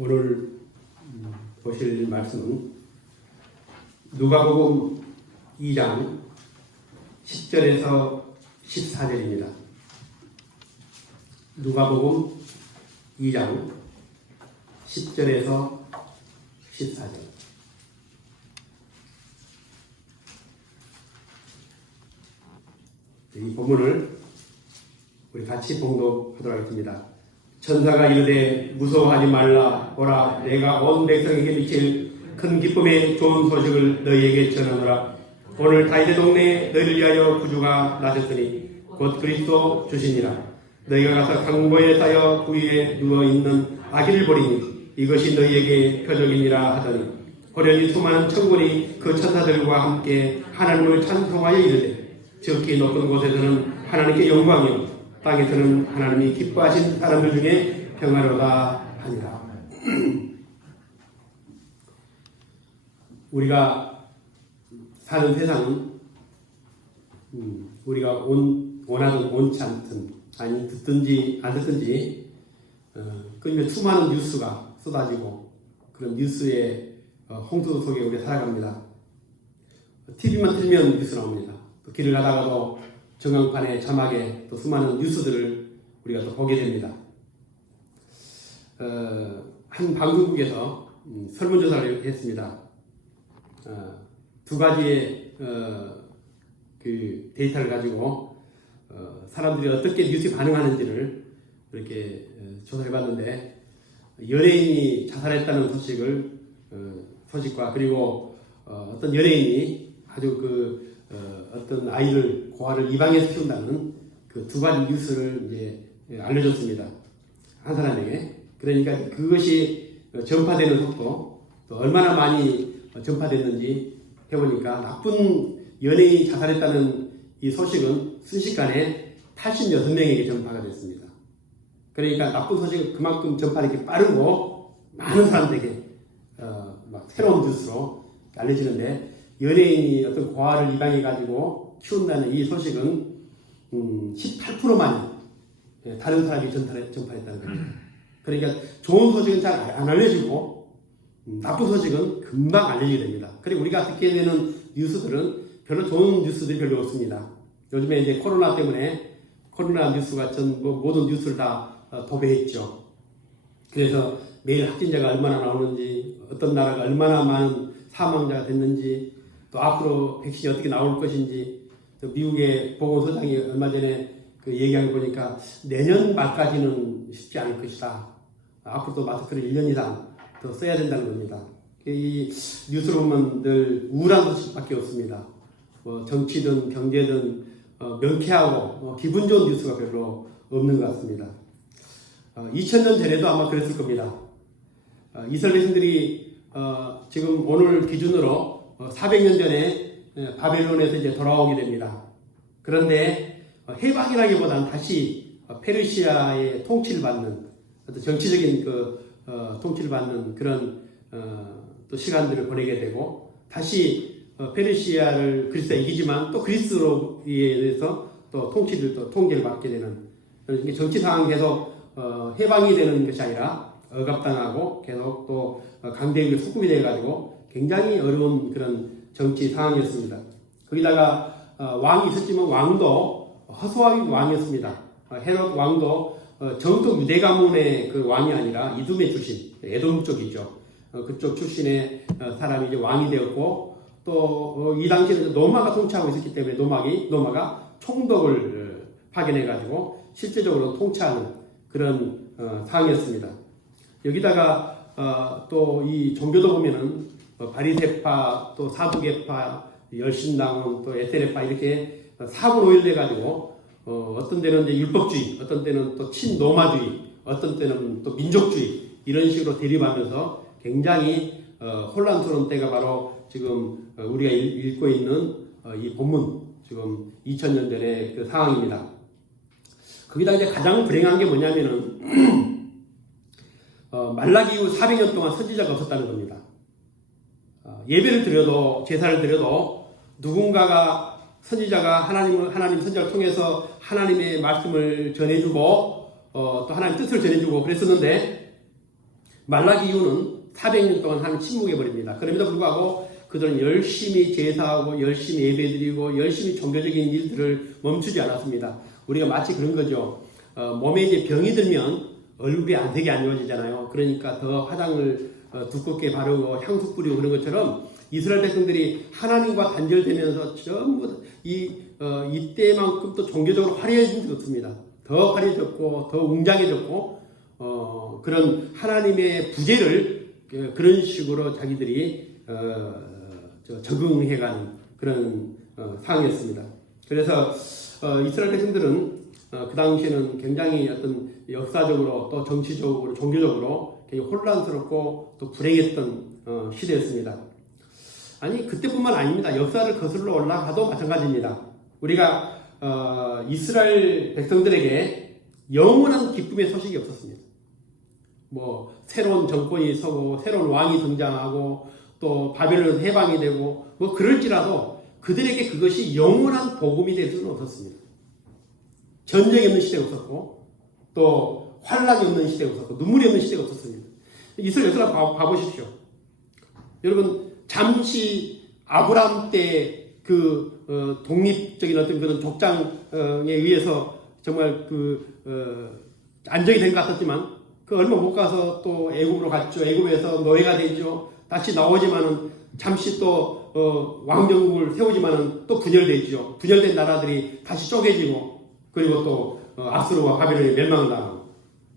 오늘 보실 말씀은 누가복음 2장 10절에서 14절입니다. 누가복음 2장 10절에서 14절. 이 본문을 우리 같이 봉독하도록 하겠습니다. 천사가 이르되 무서워하지 말라. 보라, 내가 온 백성에게 미칠 큰 기쁨의 좋은 소식을 너희에게 전하노라. 오늘 다윗의 동네에 너희를 위하여 구주가 나셨으니 곧 그리스도 주시니라. 너희가 가서 강보에 쌓여 그 위에 누워있는 아기를 보리니 이것이 너희에게 표적이니라 하더니 호련히 수많은 천군이 그 천사들과 함께 하나님을 찬송하여 이르되 지극히 높은 곳에서는 하나님께 영광이요 땅에서는 하나님이 기뻐하신 사람들 중에 평화로다 하니라. 우리가 사는 세상은 우리가 원하든 원치 않든 아니 듣든지 안 듣든지 끊임없이 수많은 뉴스가 쏟아지고 그런 뉴스의 홍수 속에 우리가 살아갑니다. TV만 틀면 뉴스 나옵니다. 또 길을 가다가도 전광판의 자막에 또 수많은 뉴스들을 우리가 또 보게 됩니다. 한 방송국에서 설문조사를 했습니다. 두 가지의 그 데이터를 가지고 사람들이 어떻게 뉴스에 반응하는지를 이렇게 조사해봤는데 연예인이 자살했다는 소식과 그리고 어떤 연예인이 아주 어떤 아이를 고아를 입양해서 키운다는 그 두 가지 뉴스를 이제 알려줬습니다. 한 사람에게. 그러니까 그것이 전파되는 속도 또 얼마나 많이 전파됐는지 해보니까 나쁜 연예인이 자살했다는 이 소식은 순식간에 86명에게 전파가 됐습니다. 그러니까 나쁜 소식은 그만큼 전파력이 빠르고 많은 사람들에게 막 새로운 뉴스로 알려지는데 연예인이 어떤 고아를 입양해가지고 키운다는 이 소식은 18%만이 다른 사람이 전파했다는 겁니다. 그러니까 좋은 소식은 잘 안 알려지고 나쁜 소식은 금방 알려지게 됩니다. 그리고 우리가 듣게 되는 뉴스들은 별로 좋은 뉴스들이 별로 없습니다. 요즘에 이제 코로나 때문에 코로나 뉴스가 모든 뉴스를 다 도배했죠. 그래서 매일 확진자가 얼마나 나오는지, 어떤 나라가 얼마나 많은 사망자가 됐는지, 또 앞으로 백신이 어떻게 나올 것인지, 또 미국의 보건소장이 얼마 전에 그 얘기한 거 보니까 내년 말까지는 쉽지 않을 것이다. 앞으로도 마스크를 1년 이상 더 써야 된다는 겁니다. 이 뉴스를 보면 늘 우울한 소식밖에 없습니다. 정치든 경제든 명쾌하고 기분 좋은 뉴스가 별로 없는 것 같습니다. 2000년 전에도 아마 그랬을 겁니다. 이스라엘 백성들이 지금 오늘 기준으로 400년 전에 바벨론에서 이제 돌아오게 됩니다. 그런데 해방이라기보다는 다시 페르시아의 통치를 받는 어떤 정치적인 통치를 받는 그런 또 시간들을 보내게 되고 다시 페르시아를 그리스가 이기지만 또 그리스로 의해서 또 통제를 받게 되는 정치 상황이 계속 해방이 되는 것이 아니라 억압당하고 계속 또 강대국의 속국이 되어가지고 굉장히 어려운 그런 정치 상황이었습니다. 거기다가 왕이 있었지만 왕도 허소아기 왕이었습니다. 헤롯 왕도 정통 유대 가문의 그 왕이 아니라 이두메 출신, 에돔 쪽이죠. 그쪽 출신의 사람이 이제 왕이 되었고 또 이 당시에는 로마가 통치하고 있었기 때문에 로마가 총독을 파견해가지고 실제적으로 통치하는 그런 상황이었습니다. 여기다가 또 이 종교도 보면은 바리새파, 또 사두개파, 열심당원, 또 에세레파 이렇게 사분오일돼가지고 어떤 때는 이제 율법주의, 어떤 때는 또 친로마주의, 어떤 때는 또 민족주의 이런 식으로 대립하면서 굉장히 혼란스러운 때가 바로 지금 우리가 읽고 있는 이 본문 지금 2000년 전의 그 상황입니다. 거기다 이제 가장 불행한 게 뭐냐면은 말라기 이후 400년 동안 선지자가 없었다는 겁니다. 예배를 드려도 제사를 드려도 누군가가 선지자가 하나님 선지자를 통해서 하나님의 말씀을 전해주고 또 하나님 뜻을 전해주고 그랬었는데 말라기 이후는 400년 동안 하나님 침묵해버립니다. 그럼에도 불구하고 그들은 열심히 제사하고 열심히 예배드리고 열심히 종교적인 일들을 멈추지 않았습니다. 우리가 마치 그런 거죠. 몸에 이제 병이 들면 얼굴이 안색이 안 좋아지잖아요. 그러니까 더 화장을 두껍게 바르고 향수 뿌리고 그런 것처럼 이스라엘 백성들이 하나님과 단절되면서 전부 이때만큼 또 종교적으로 화려해진 것 같습니다. 더 화려해졌고 더 웅장해졌고 그런 하나님의 부재를 그런 식으로 자기들이 적응해가는 그런 상황이었습니다. 그래서 이스라엘 백성들은 그 당시에는 굉장히 어떤 역사적으로 또 정치적으로 종교적으로 굉장히 혼란스럽고 또 불행했던 시대였습니다. 아니 그때뿐만 아닙니다. 역사를 거슬러 올라가도 마찬가지입니다. 우리가 이스라엘 백성들에게 영원한 기쁨의 소식이 없었습니다. 뭐 새로운 정권이 서고 새로운 왕이 등장하고 또 바벨론 해방이 되고 뭐 그럴지라도 그들에게 그것이 영원한 복음이 될 수는 없었습니다. 전쟁이 없는 시대가 없었고 또 환란이 없는 시대가 없었고 눈물이 없는 시대가 없었습니다. 이스라엘 역사를 봐보십시오. 여러분 잠시 아브라함 때 그 독립적인 어떤 그런 족장에 의해서 정말 안정이 된 것 같았지만 그 얼마 못 가서 또 애굽으로 갔죠. 애굽에서 노예가 되죠. 다시 나오지만은 잠시 또 왕정국을 세우지만은 또 분열되죠. 분열된 나라들이 다시 쪼개지고 그리고 또 아수르와 바벨론이 멸망을 당하고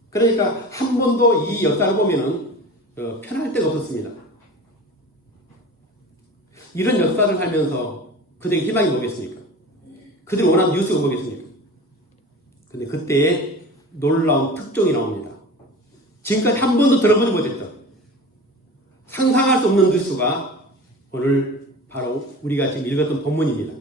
그러니까 한 번도 이 역사를 보면은 편할 데가 없었습니다. 이런 역사를 살면서 그들에게 희망이 뭐겠습니까? 그들이 원하는 뉴스가 뭐겠습니까? 근데 그때에 놀라운 특종이 나옵니다. 지금까지 한 번도 들어보지 못했던 상상할 수 없는 뉴스가 오늘 바로 우리가 지금 읽었던 본문입니다.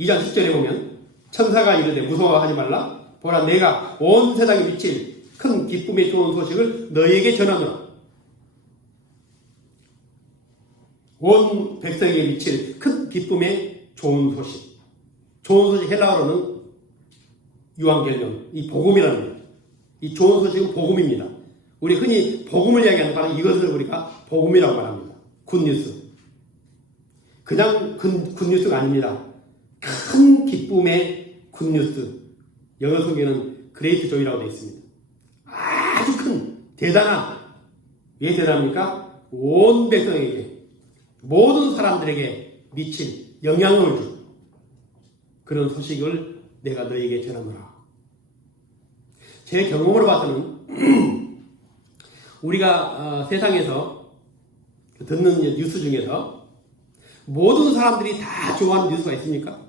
2장 10절에 보면 천사가 이르되 무서워하지 말라. 보라 내가 온 세상에 미칠 큰 기쁨의 좋은 소식을 너희에게 전하노라. 온 백성에게 미칠 큰 기쁨의 좋은 소식. 좋은 소식 헬라어로는 유앙겔리온, 이 복음이라는 거예요. 이 좋은 소식은 복음입니다. 우리 흔히 복음을 이야기하는 바로 이것을 우리가 복음이라고 말합니다. 굿뉴스. 그냥 굿뉴스가 아닙니다. 큰 기쁨의 굿뉴스. 영어 성경에는 그레이트 조이라고 되어 있습니다. 아주 큰, 대단한. 왜 대단합니까? 온 백성에게, 모든 사람들에게 미칠 영향을 줄 그런 소식을 내가 너에게 전하노라. 제 경험으로 봐서는 우리가 세상에서 듣는 뉴스 중에서 모든 사람들이 다 좋아하는 뉴스가 있습니까?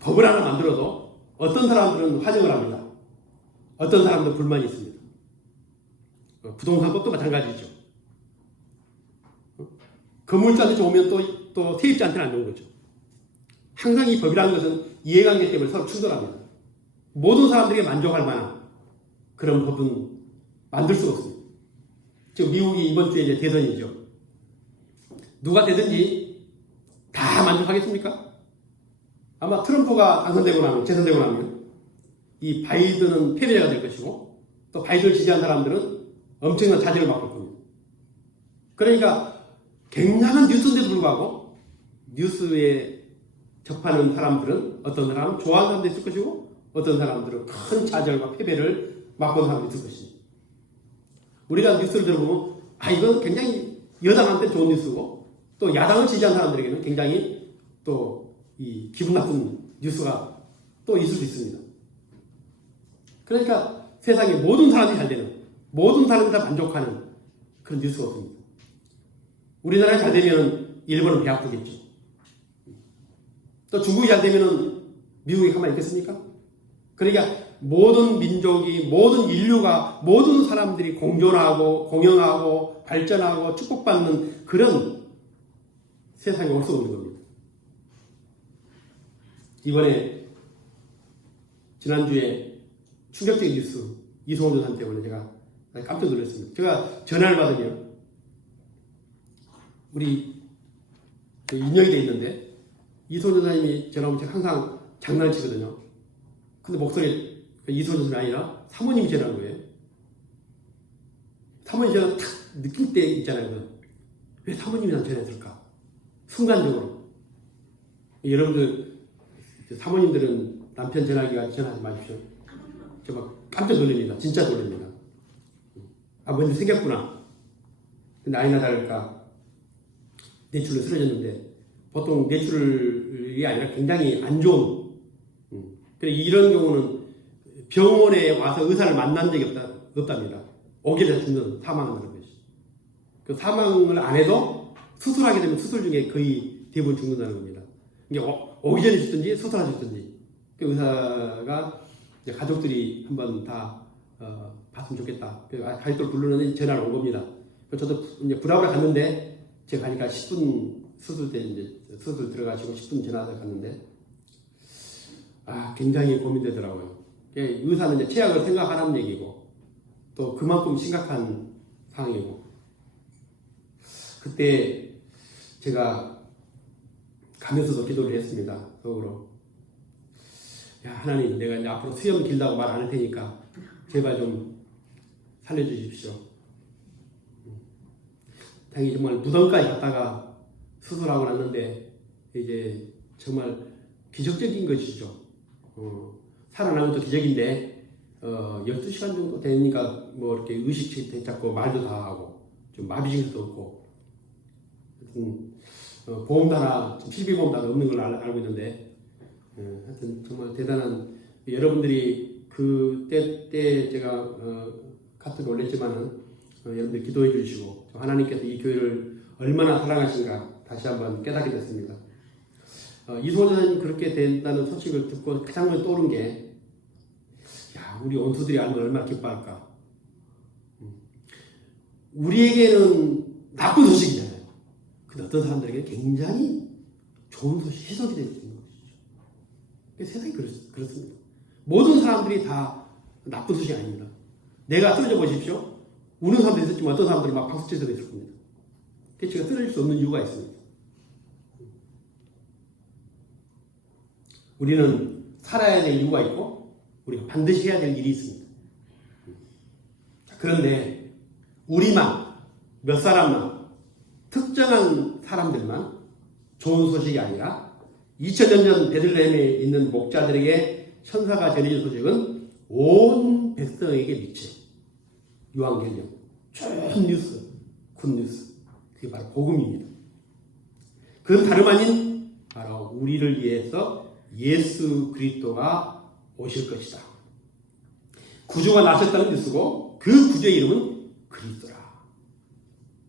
법을 하나 만들어도 어떤 사람들은 화정을 합니다. 어떤 사람들은 불만이 있습니다. 부동산법도 마찬가지죠. 건물주한테 좋으면 또 세입자한테는 안 좋은 거죠. 항상 이 법이라는 것은 이해관계 때문에 서로 충돌합니다. 모든 사람들에게 만족할 만한 그런 법은 만들 수가 없습니다. 지금 미국이 이번 주에 이제 대선이죠. 누가 되든지 다 만족하겠습니까? 아마 트럼프가 재선되고 나면 이 바이든은 패배자가 될 것이고 또 바이든을 지지한 사람들은 엄청난 자질을 맛볼 겁니다. 그러니까 굉장한 뉴스인데도 불구하고 뉴스에 접하는 사람들은 어떤 사람은 좋아하는 사람도 있을 것이고 어떤 사람들은 큰 좌절과 패배를 맛본 사람도 있을 것입니다. 우리가 뉴스를 들어보면 이건 굉장히 여당한테 좋은 뉴스고 또 야당을 지지한 사람들에게는 굉장히 또 이 기분 나쁜 뉴스가 또 있을 수 있습니다. 그러니까 세상에 모든 사람이 잘 되는 모든 사람이 다 만족하는 그런 뉴스가 없습니다. 우리나라가 잘 되면 일본은 배 아프겠죠. 또 중국이 잘 되면 미국이 가만히 있겠습니까? 그러니까 모든 민족이, 모든 인류가, 모든 사람들이 공존하고 공영하고 발전하고 축복받는 그런 세상에 올 수 없는 겁니다. 이번에 지난주에 충격적인 뉴스 이송훈 전사 때문에 제가 깜짝 놀랐습니다. 제가 전화를 받으면 우리 인연이 돼 있는데 이송훈 전사님이 전화 오면 제가 항상 장난을 치거든요. 근데 목소리 이송훈 전사님이 아니라 사모님이 전화한 거예요. 사모님 제가 탁 느낄 때 있잖아요. 왜 사모님이 난 전했을까? 순간적으로. 여러분들 사모님들은 남편 전화기가 전화하지 마십시오. 저 막 깜짝 놀랍니다. 진짜 놀랍니다. 아, 뭔지 생겼구나. 근데 아니나 다를까 뇌출로 쓰러졌는데 보통 뇌출이 아니라 굉장히 안 좋은. 그래 이런 경우는 병원에 와서 의사를 만난 적이 없답니다. 오게 됐으면 사망한다는 것이. 그 사망을 안 해도 수술하게 되면 수술 중에 거의 대부분 죽는다는 겁니다. 이게 오기 전에 죽든지 수술하셨든지. 그 의사가 이제 가족들이 한번 다 봤으면 좋겠다. 가족들 부르는 전화를 온 겁니다. 저도 이제 부랴부랴 갔는데 제가 가니까 10분 수술 때 이제 수술 들어가시고 10분 지나서 갔는데 굉장히 고민되더라고요. 의사는 이제 최악을 생각하라는 얘기고 또 그만큼 심각한 상황이고 그때 제가 가면서도 기도를 했습니다. 속으로 야 하나님 내가 이제 앞으로 수염 길다고 말 안 할 테니까 제발 좀 살려주십시오. 당연히 정말 무덤까지 갔다가 수술하고 났는데 이제 정말 기적적인 것이죠. 살아남은 것도 기적인데 12시간 정도 되니까 뭐 이렇게 의식 되찾고 말도 다 하고 좀 마비 증세도 없고 하여튼 보험도 하나 실비보험도 하나 없는 걸로 알고 있는데 하여튼 정말 대단한 여러분들이 그때 제가 카톡에 올렸지만은 여러분들 기도해 주시고 하나님께서 이 교회를 얼마나 사랑하신가 다시 한번 깨닫게 됐습니다. 이소년 그렇게 된다는 소식을 듣고 가장 먼저 떠오른 게 야, 우리 원수들이 알면 얼마나 기뻐할까. 우리에게는 나쁜 소식이잖아요. 근데 어떤 사람들에게 굉장히 좋은 소식, 해석이 되는 것이죠. 세상이 그렇습니다. 모든 사람들이 다 나쁜 소식이 아닙니다. 내가 쓰러져 보십시오. 우는 사람도 있었지만 어떤 사람들은 막 박수치서 있을 겁니다. 그래서 제가 쓰러질 수 없는 이유가 있습니다. 우리는 살아야 될 이유가 있고 우리가 반드시 해야 될 일이 있습니다. 그런데 우리만 몇 사람만 특정한 사람들만 좋은 소식이 아니라 2000년 전 베들레헴에 있는 목자들에게 천사가 전해진 소식은 온 백성에게 미치 요한계명 좋은 뉴스, 굿뉴스 그게 바로 복음입니다. 그건 다름 아닌 바로 우리를 위해서 예수 그리스도가 오실 것이다. 구주가 나셨다는 뉴스고 그 구주의 이름은 그리스도라.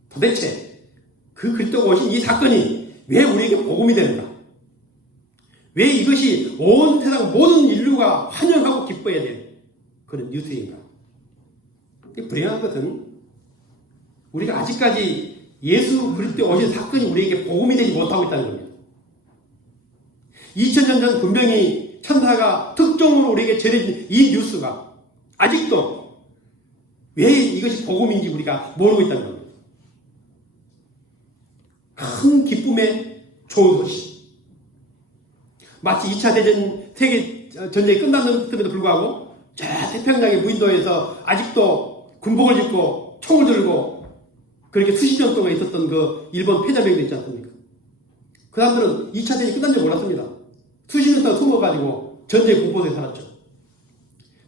도대체 그 그리스도가 오신 이 사건이 왜 우리에게 복음이 되는가? 왜 이것이 온 세상 모든 인류가 환영하고 기뻐해야 될 그런 뉴스인가? 불행한 것은 우리가 아직까지 예수 그리스도에 오신 사건이 우리에게 복음이 되지 못하고 있다는 겁니다. 2000년 전 분명히 천사가 특종으로 우리에게 전해진 이 뉴스가 아직도 왜 이것이 복음인지 우리가 모르고 있다는 겁니다. 큰 기쁨의 좋은 소식. 마치 2차 대전 세계 전쟁이 끝났는데도 불구하고 저 태평양의 무인도에서 아직도 군복을 입고 총을 들고 그렇게 수십 년 동안 있었던 그 일본 패자병도 있지 않습니까? 그 사람들은 2차 대전이 끝난 줄 몰랐습니다. 수십 년 동안 숨어가지고 전쟁 공포에 살았죠.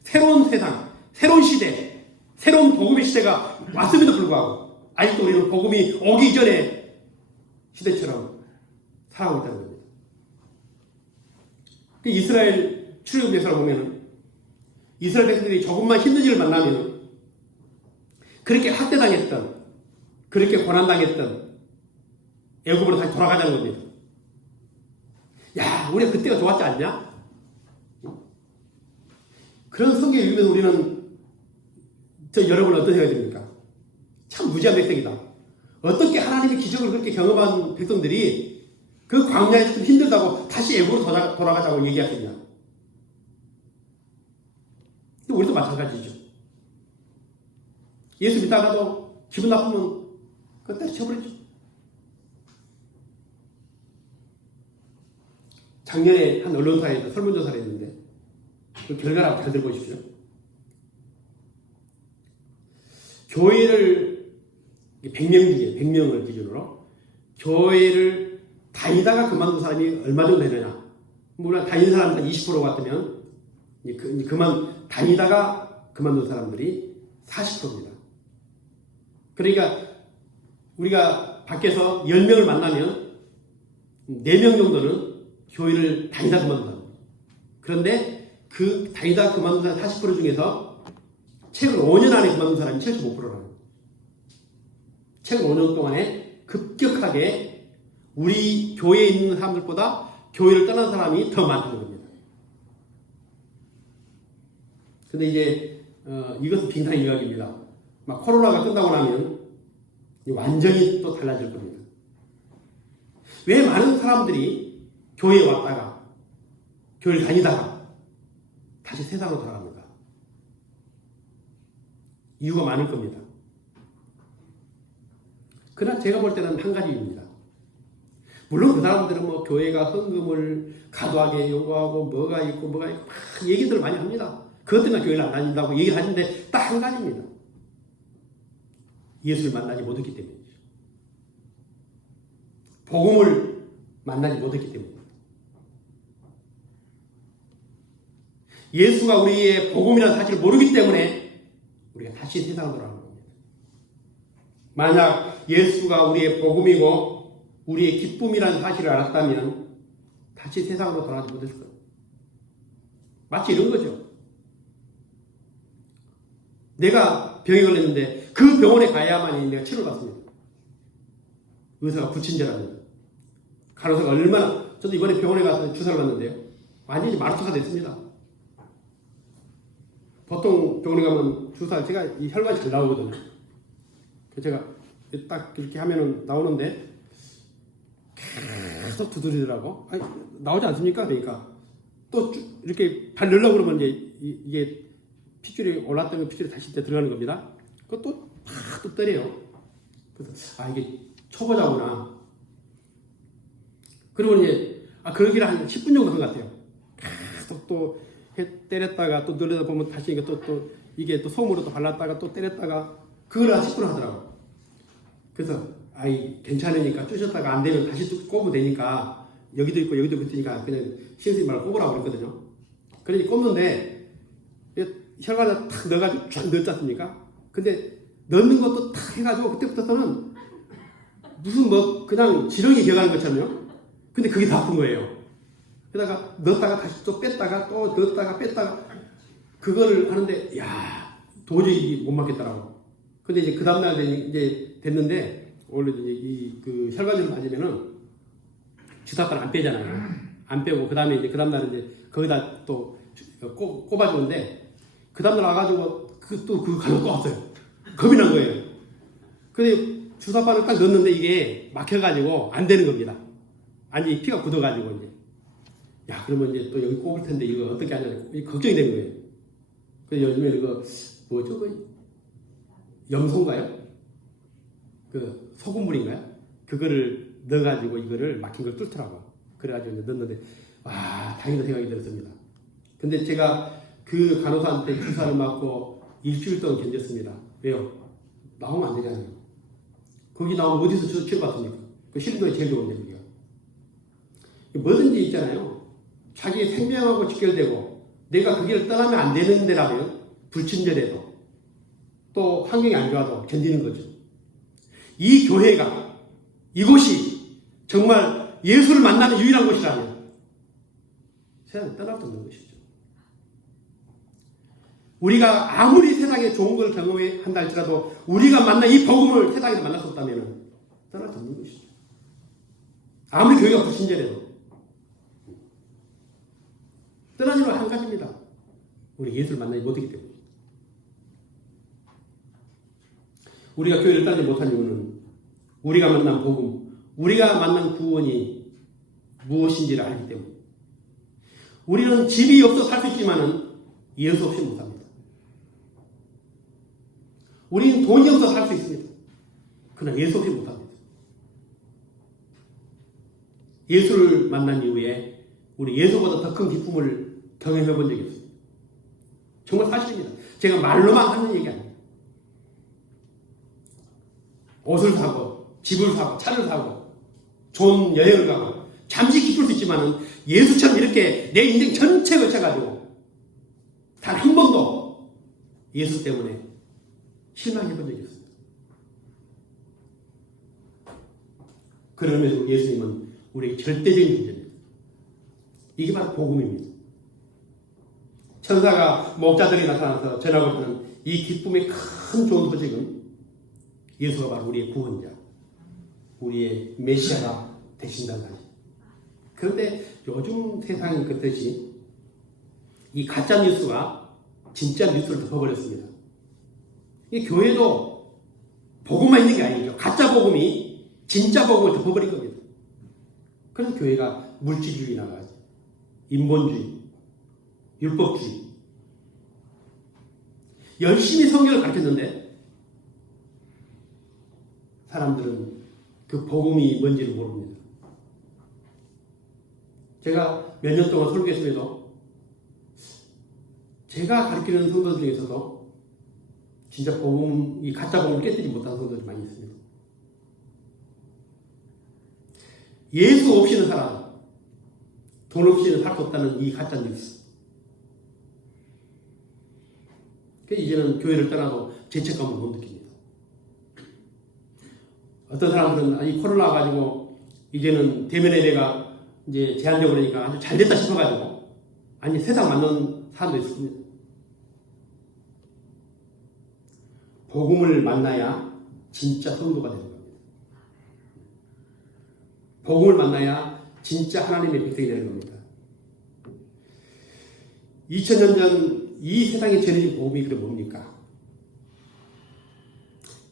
새로운 세상, 새로운 시대, 새로운 복음의 시대가 왔음에도 불구하고 아직도 우리는 복음이 오기 전에 시대처럼 살아가고 있다는 겁니다. 이스라엘 출애굽에서 보면은 이스라엘 백성들이 조금만 힘든 일을 만나면 그렇게 학대당했던, 그렇게 고난당했던 애굽으로 다시 돌아가자는 겁니다. 야, 우리가 그때가 좋았지 않냐? 그런 성경을 읽으면 우리는 여러분 어떤 생각이 듭니까? 참 무지한 백성이다. 어떻게 하나님의 기적을 그렇게 경험한 백성들이 그 광야에서 좀 힘들다고 다시 애굽으로 돌아가자고 얘기하겠냐? 우리도 마찬가지죠. 예수 믿다가도 기분 나쁘면 그거 때려쳐버리죠. 작년에 한 언론사에서 설문조사를 했는데 그 결과를 잘 들어보십시오. 교회를 100명 중에 100명을 기준으로 교회를 다니다가 그만둔 사람이 얼마 정도 되느냐. 물론 다니는 사람들 20% 같으면 다니다가 그만둔 사람들이 40%입니다. 그러니까 우리가 밖에서 10명을 만나면 4명 정도는 교회를 다니다 그만둔다. 그런데 그 다니다 그만둔 사람 40% 중에서 최근 5년 안에 그만둔 사람이 75%라는 거예요. 최근 5년 동안에 급격하게 우리 교회에 있는 사람들보다 교회를 떠난 사람이 더 많다는 겁니다. 근데 이제 이것은 빙산의 이야기입니다. 막 코로나가 끝나고 나면 완전히 또 달라질 겁니다. 왜 많은 사람들이 교회에 왔다가 교회를 다니다가 다시 세상으로 돌아갑니까? 이유가 많을 겁니다. 그러나 제가 볼 때는 한 가지입니다. 물론 그 사람들은 뭐 교회가 헌금을 과도하게 요구하고 뭐가 있고 막 얘기들을 많이 합니다. 그것 때문에 교회를 안 다닌다고 얘기를 하는데 딱 한 가지입니다. 예수를 만나지 못했기 때문이죠. 복음을 만나지 못했기 때문입니다. 예수가 우리의 복음이라는 사실을 모르기 때문에 우리가 다시 세상으로 돌아가는 겁니다. 만약 예수가 우리의 복음이고 우리의 기쁨이라는 사실을 알았다면 다시 세상으로 돌아가지 못했을 거예요. 마치 이런 거죠. 내가 병에 걸렸는데 그 병원에 가야만이 내가 치료를 받습니다. 의사가 불친절합니다. 간호사가 얼마나, 저도 이번에 병원에 가서 주사를 받는데요. 완전히 마루타가 됐습니다. 보통 병원에 가면 주사, 제가 이 혈관이 잘 나오거든요. 제가 딱 이렇게 하면은 나오는데 계속 두드리더라고. 아니, 나오지 않습니까? 그러니까 또 이렇게 발 넣으려고 그러면 이제 이게 핏줄이 올랐다면 핏줄이 다시 들어가는 겁니다. 그것도 팍 때려요. 그래서 이게 초보자구나. 그리고 이제 그러기를 한 10분 정도 한 것 같아요. 계속 또 때렸다가 또 늘려다 보면 다시 또 이게 또 솜으로 또 발랐다가 또 때렸다가 그걸 한 10분 하더라고. 그래서 괜찮으니까 쑤셨다가 안 되면 다시 또 꼽으면 되니까 여기도 있고 여기도 있으니까 그냥 신수님 말로 꼽으라고 그랬거든요. 그러니 꼽는데 혈관을 탁 넣어가지고 쫙 넣었지 않습니까? 근데 넣는 것도 탁 해가지고 그때부터는 무슨 뭐 그냥 지렁이 기어가는 것처럼요. 근데 그게 다 아픈 거예요. 그러다가 넣었다가 다시 또 뺐다가 또 넣었다가 뺐다가 그거를 하는데 도저히 못 맞겠더라고. 근데 이제 그 다음날 이제 됐는데 원래 이제 그 혈관을 맞으면은 주사바를 안 빼잖아요. 안 빼고 그 다음에 이제 그 다음날 이제 거기다 또 꼽아주는데 그 다음날 와가지고 그 가격 또 왔어요. 겁이 난 거예요. 근데 주사바를 딱 넣었는데 이게 막혀가지고 안 되는 겁니다. 아니 피가 굳어가지고 이제 그러면 이제 또 여기 꼽을 텐데 이거 어떻게 하냐 걱정이 된 거예요. 그래서 요즘에 이거 뭐죠? 염소인가요? 그 소금물인가요? 그거를 넣어가지고 이거를 막힌 걸 뚫더라고요. 그래가지고 이제 넣었는데 다행이다 생각이 들었습니다. 근데 제가 그 간호사한테 주사를 맞고 일주일 동안 견뎠습니다. 왜요? 나오면 안 되잖아요. 거기 나오면 어디서 치료받습니까? 그 실도에 제일 좋은데 그게. 뭐든지 있잖아요. 자기의 생명하고 직결되고 내가 그 길을 떠나면 안 되는 데라면 불친절해도 또 환경이 안 좋아도 견디는 거죠. 이 교회가 이곳이 정말 예수를 만나는 유일한 곳이라면 세상을 떠날 수 없는 것이죠. 우리가 아무리 세상에 좋은 걸 경험한다 할지라도 우리가 만난 이 복음을 세상에서 만날 수 없다면 떠날 수 없는 것이죠. 아무리 교회가 불친절해도 떠나는 건 한 가지입니다. 우리 예수를 만나지 못하기 때문입니다. 우리가 교회를 떠나지 못한 이유는 우리가 만난 복음, 우리가 만난 구원이 무엇인지를 알기 때문입니다. 우리는 집이 없어 살 수 있지만은 예수 없이 못 삽니다. 우리는 돈이 없어 살 수 있습니다. 그러나 예수 없이 못 삽니다. 예수를 만난 이후에 우리 예수보다 더 큰 기쁨을 경험해 본 적이 없습니다. 정말 사실입니다. 제가 말로만 하는 얘기 아니에요. 옷을 사고 집을 사고 차를 사고 좋은 여행을 가고 잠시 기쁠 수 있지만은 예수처럼 이렇게 내 인생 전체 걸쳐가지고 단 한 번도 예수 때문에 실망해 본 적이 없습니다. 그런 의미에서 예수님은 우리에게 절대적인 존재입니다. 이게 바로 복음입니다. 천사가 목자들이 나타나서 전하고 있는 이 기쁨의 큰 좋은 소식은 예수가 바로 우리의 구원자, 우리의 메시아가 되신다는 사실. 그런데 요즘 세상이 그렇듯이 이 가짜 뉴스가 진짜 뉴스를 덮어버렸습니다. 이 교회도 복음만 있는 게 아니죠. 가짜 복음이 진짜 복음을 덮어버린 겁니다. 그래서 교회가 물질주의 나가죠. 인본주의, 율법주의. 열심히 성경을 가르쳤는데 사람들은 그 복음이 뭔지를 모릅니다. 제가 몇 년 동안 설교했음에도 제가 가르치는 성도들 중에서도 진짜 복음, 이 가짜 복음을 깨뜨리지 못한 성도들이 많이 있습니다. 예수 없이는 살아, 돈 없이는 살 수 없다는 이 가짜 뉴스. 이제는 교회를 떠나도 죄책감을 못 느낍니다. 어떤 사람들은 이 코로나 가지고 이제는 대면 예배가 이제 제한되고 그러니까 아주 잘 됐다 싶어가지고 아니 세상 만난 사람도 있습니다. 복음을 만나야 진짜 성도가 되는 겁니다. 복음을 만나야 진짜 하나님의 백성이 되는 겁니다. 2000년 전 이 세상에 전해진 복음이 그게 뭡니까?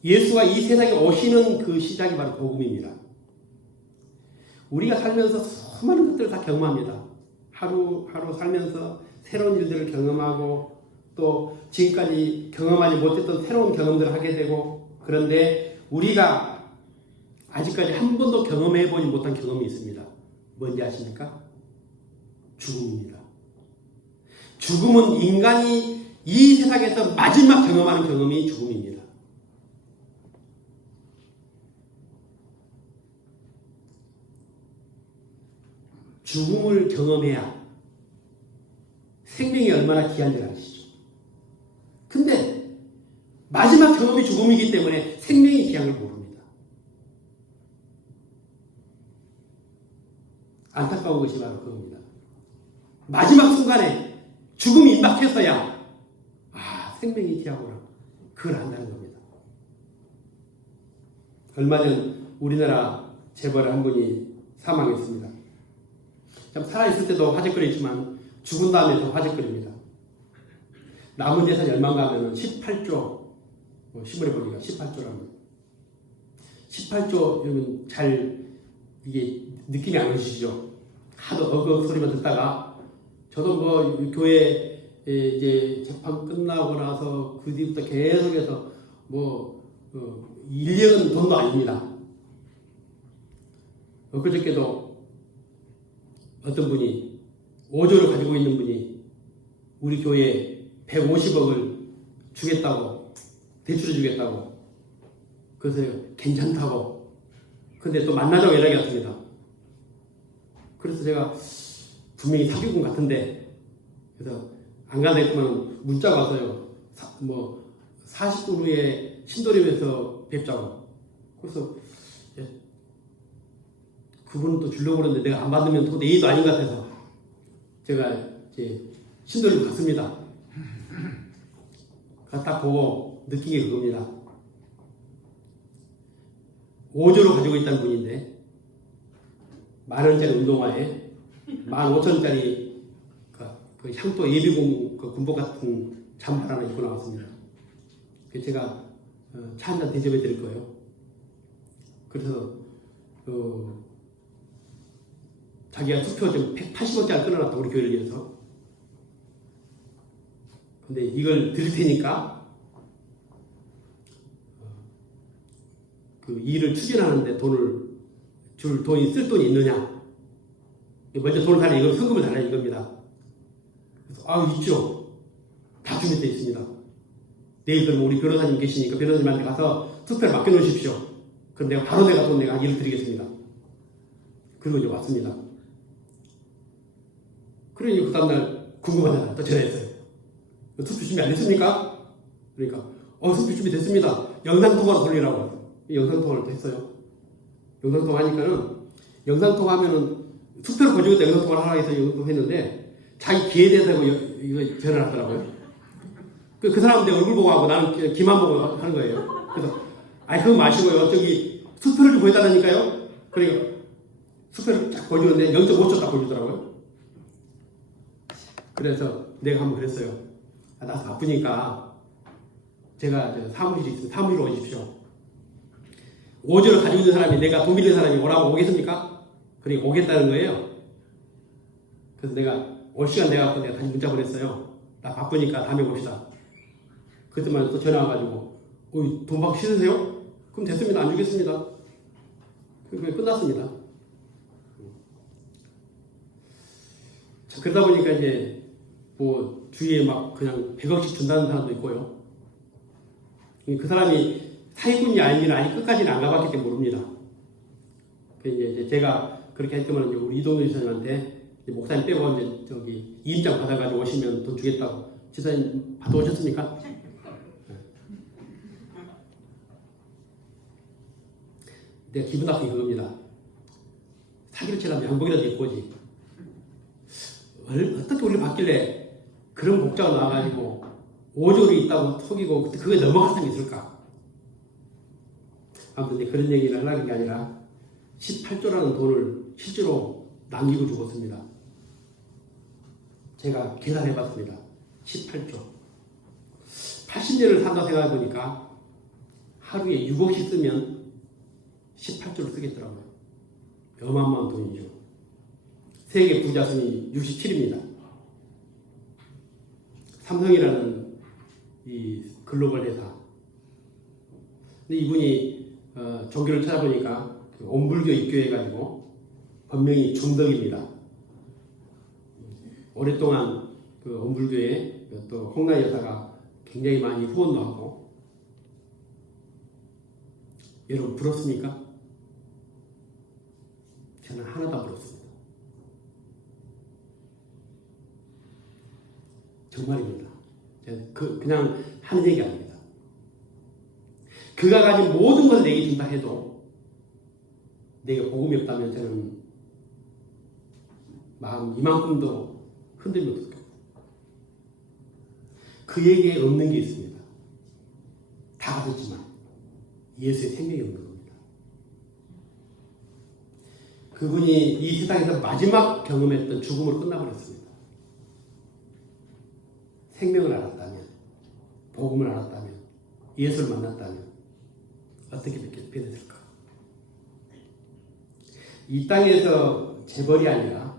예수가 이 세상에 오시는 그 시작이 바로 복음입니다. 우리가 살면서 수많은 것들을 다 경험합니다. 하루하루 살면서 새로운 일들을 경험하고 또 지금까지 경험하지 못했던 새로운 경험들을 하게 되고, 그런데 우리가 아직까지 한 번도 경험해보지 못한 경험이 있습니다. 뭔지 아십니까? 죽음입니다. 죽음은 인간이 이 세상에서 마지막 경험하는 경험이 죽음입니다. 죽음을 경험해야 생명이 얼마나 귀한지 아시죠? 근데 마지막 경험이 죽음이기 때문에 생명이 귀한 걸 모릅니다. 안타까운 것이 바로 그겁니다. 마지막 순간에 죽음이 임박해서야 생명이 귀하구나, 그걸 안다는 겁니다. 얼마 전 우리나라 재벌 한 분이 사망했습니다. 참 살아있을 때도 화제거리지만 죽은 다음에도 화제거리입니다. 남은 재산이 얼마인가 하면 18조, 신문에 보니까 18조랍니다. 18조, 여러분 잘 이게 느낌이 안 오시죠? 하도 어그 소리만 듣다가 저도 교회 이제 재판 끝나고 나서 그 뒤부터 계속해서 인력은 돈도 아닙니다. 그저께도 어떤 분이 5조를 가지고 있는 분이 우리 교회에 150억을 주겠다고, 대출해 주겠다고, 그래서 괜찮다고, 근데 또 만나자고 연락이 왔습니다. 그래서 제가 분명히 사기꾼 같은데, 그래서 안 간다 했지만 문자가 왔어요. 40분 후에 신도림에서 뵙자고. 그래서 그분은 또 주려고 그러는데 내가 안 받으면 또 예의도 아닌 것 같아서 제가 이제 신도림 갔습니다. 딱 보고 느낀 게 그겁니다. 5조를 가지고 있다는 분인데 10,000원짜리 운동화에 15,000원짜리 그 향토 예비군 그 군복 같은 잠바 하나 입고 나왔습니다. 그래서 제가 차 한잔 대접해 드릴 거예요. 그래서 자기가 투표 좀 180원짜리 끊어놨다, 우리 교회를 위해서. 근데 이걸 드릴 테니까 그 일을 추진하는데 쓸 돈이 있느냐? 먼저 돈을 달라, 이건 성금을 달라 이겁니다. 그래서 있죠. 다 준비되어 있습니다. 내일 그러면 우리 변호사님 계시니까 변호사님한테 가서 투표를 맡겨놓으십시오. 그럼 내가 바로 내가 돈 내가 일 드리겠습니다. 그리고 이제 왔습니다. 그러니 그 다음날 궁금하잖아요. 또 전화했어요. 투표 준비 안 됐습니까? 그러니까 투표 준비 됐습니다. 영상통화로 돌리라고. 영상통화를 했어요. 영상통화 하니까는 영상통화하면은 투표를 거주겠다 영상통화를 하라 해서 영상통화했는데 자기 기회에 대해서 이거 전화를 하더라고요. 그 사람 내 얼굴 보고 하고 나는 기만 보고 하는 거예요. 그래서 그거 마시고요. 저기 수표를 좀 보여달라니까요. 그러니까 수표를 쫙 보여주는데 0.5초 딱 보여주더라고요. 그래서 내가 한번 그랬어요. 나 바쁘니까 제가 사무실이 있으면 사무실로 오십시오. 5조를 가지고 있는 사람이 내가 돈 빌린 사람이 오라고 오겠습니까? 그러니까 오겠다는 거예요. 그래서 내가 올 시간 내가 다시 문자 보냈어요. 나 바쁘니까 다음에 봅시다. 그때만 또 전화 와가지고 돈 받기 싫으세요? 그럼 됐습니다. 안 주겠습니다. 그게 끝났습니다. 자, 그러다 보니까 이제 뭐 주위에 막 그냥 100억씩 준다는 사람도 있고요. 그 사람이 사기꾼이 아닌지는 아직 끝까지는 안 가봤기 때문에 모릅니다. 이제 제가 그렇게 했더니 우리 이동근 지사님한테 목사님 빼고 이제 저기 이임장 받아가지고 오시면 돈 주겠다고. 지사님 받아오셨습니까? 내가 기분 나쁜 게 그겁니다. 사기를 치려면 양복이라도 입고 오지. 어떻게 우리를 받길래 그런 복장을 나와가지고 5조를 있다고 속이고 그게 넘어갈 사람이 있을까? 아무튼 그런 얘기를 하려는 게 아니라 18조라는 돈을 실제로 남기고 죽었습니다. 제가 계산해봤습니다. 18조. 80년을 산다 생각해보니까 하루에 6억씩 쓰면 18조를 쓰겠더라고요. 어마어마한 돈이죠. 세계 부자 순위 67입니다. 삼성이라는 이 글로벌 회사. 근데 이분이 종교를 찾아보니까 그 온불교 입교해가지고 본명이 중덕입니다. 오랫동안 그 온불교에 또 홍나 여사가 굉장히 많이 후원도 하고. 여러분 부럽습니까? 저는 하나도 안 부럽습니다. 정말입니다. 그냥 하는 얘기 아닙니다. 그가 가진 모든 것을 내게 준다 해도 내게 복음이 없다면 저는 마음 이만큼도 흔들면 없을 겁니다. 그에게 없는 게 있습니다. 다 가졌지만 예수의 생명이 없는 겁니다. 그분이 이 세상에서 마지막 경험했던 죽음으로 끝나버렸습니다. 생명을 알았다면, 복음을 알았다면, 예수를 만났다면 어떻게 변했을까? 이 땅에서 재벌이 아니라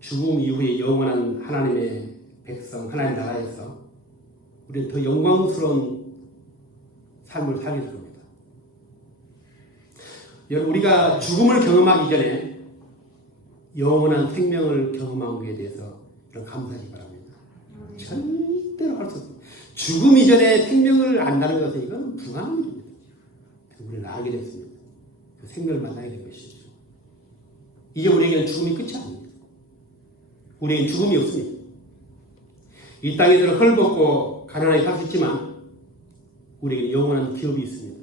죽음 이후에 영원한 하나님의 백성, 하나님 나라에서 우리는 더 영광스러운 삶을 살게 될 겁니다. 우리가 죽음을 경험하기 전에 영원한 생명을 경험한 것에 대해서 감사하기 바랍니다. 절대로 할 수 없습니다. 죽음 이전에 생명을 안다는 것은 이건 불가능한 일입니다. 우리는 알게 됐습니다. 그 생명을 만나게 된 것이죠. 이제 우리에게는 죽음이 끝이 아닙니다. 우리에게는 죽음이 없습니다. 이 땅에서는 헐벗고 가난하게 살 수 있지만 우리에게 영원한 기업이 있습니다.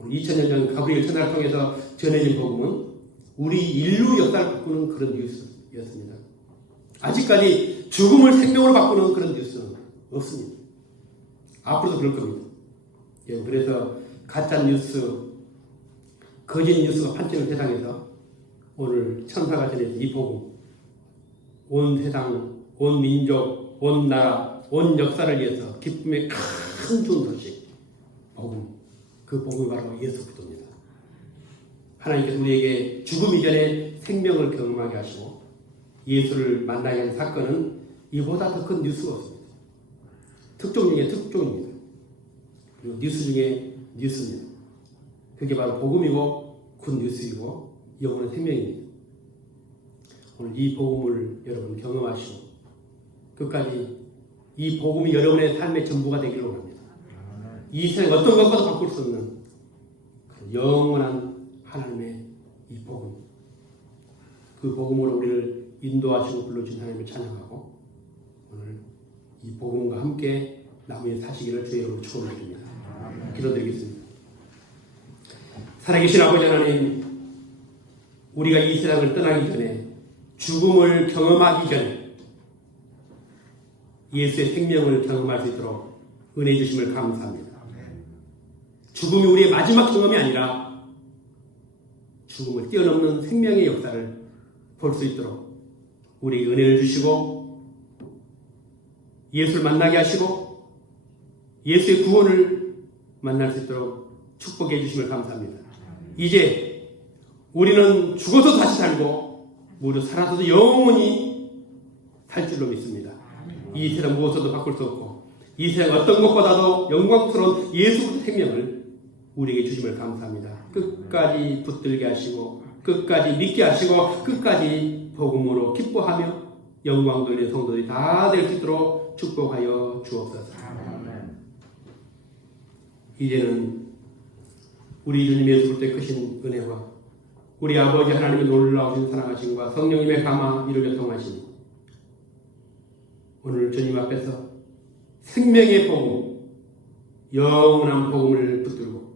2000년 전 가브리엘 천사를 통해서 전해진 복음은 우리 인류 역사를 바꾸는 그런 뉴스였습니다. 아직까지 죽음을 생명으로 바꾸는 그런 뉴스는 없습니다. 앞으로도 그럴 겁니다. 그래서 가짜 뉴스, 거짓 뉴스가 판치는 세상에서 오늘 천사가 전해진 이 복음, 온 세상, 온 민족, 온 나라, 온 역사를 위해서 기쁨의 큰 좋은 소식, 복음, 그 복음이 바로 예수 그리스도입니다. 하나님께서 우리에게 죽음 이전에 생명을 경험하게 하시고 예수를 만나게 한 사건은 이보다 더 큰 뉴스가 없습니다. 특종 중에 특종입니다. 그리고 뉴스 중에 뉴스입니다. 그게 바로 복음이고 굿 뉴스이고 영원한 생명입니다. 오늘 이 복음을 여러분 경험하시고 끝까지 이 복음이 여러분의 삶의 전부가 되기를 원합니다. 이 세상 어떤 것과도 바꿀 수 없는 영원한 하나님의 이 복음, 그 복음으로 우리를 인도하시고 불러주신 하나님을 찬양하고 오늘 이 복음과 함께 나무에 사시기를 주의 이름으로 축원드립니다. 기도드리겠습니다. 살아계신 아버지 하나님, 우리가 이 세상을 떠나기 전에, 죽음을 경험하기 전에 예수의 생명을 경험할 수 있도록 은혜 주심을 감사합니다. 죽음이 우리의 마지막 경험이 아니라 죽음을 뛰어넘는 생명의 역사를 볼 수 있도록 우리에게 은혜를 주시고 예수를 만나게 하시고 예수의 구원을 만날 수 있도록 축복해 주심을 감사합니다. 이제 우리는 죽어서 다시 살고 무릇 살아서도 영원히 살 줄로 믿습니다. 이 세상 무엇으로도 바꿀 수 없고 이 세상 어떤 것보다도 영광스러운 예수 생명을 우리에게 주심을 감사합니다. 끝까지 붙들게 하시고 끝까지 믿게 하시고 끝까지 복음으로 기뻐하며 영광 돌리는 성도들이 다 될 수 있도록 축복하여 주옵소서. 이제는 우리 주님 예수 그리스도의 크신 은혜와 우리 아버지 하나님의 놀라우신 사랑하심과 성령님의 감화 이를 교통하시니 오늘 주님 앞에서 생명의 복음, 영원한 복음을 붙들고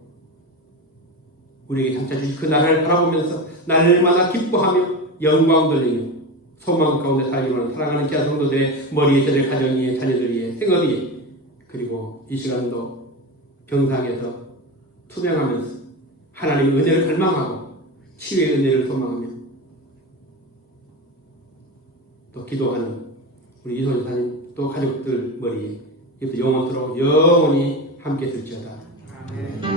우리에게 장차 주신 그 나라를 바라보면서 날마다 기뻐하며 영광 돌리며 소망 가운데 살기 원하는 사랑하는 기아 성도들의 머리에 저들 가정 위에 자녀들 위에 생업 위에 그리고 이 시간도 병상에서 투병하면서 하나님의 은혜를 갈망하고 치유의 은혜를 소망하며 또 기도하는 우리 이소연 사님 또 가족들 머리에 이것도 영원토록 영원히 함께 있을지어다. 아멘.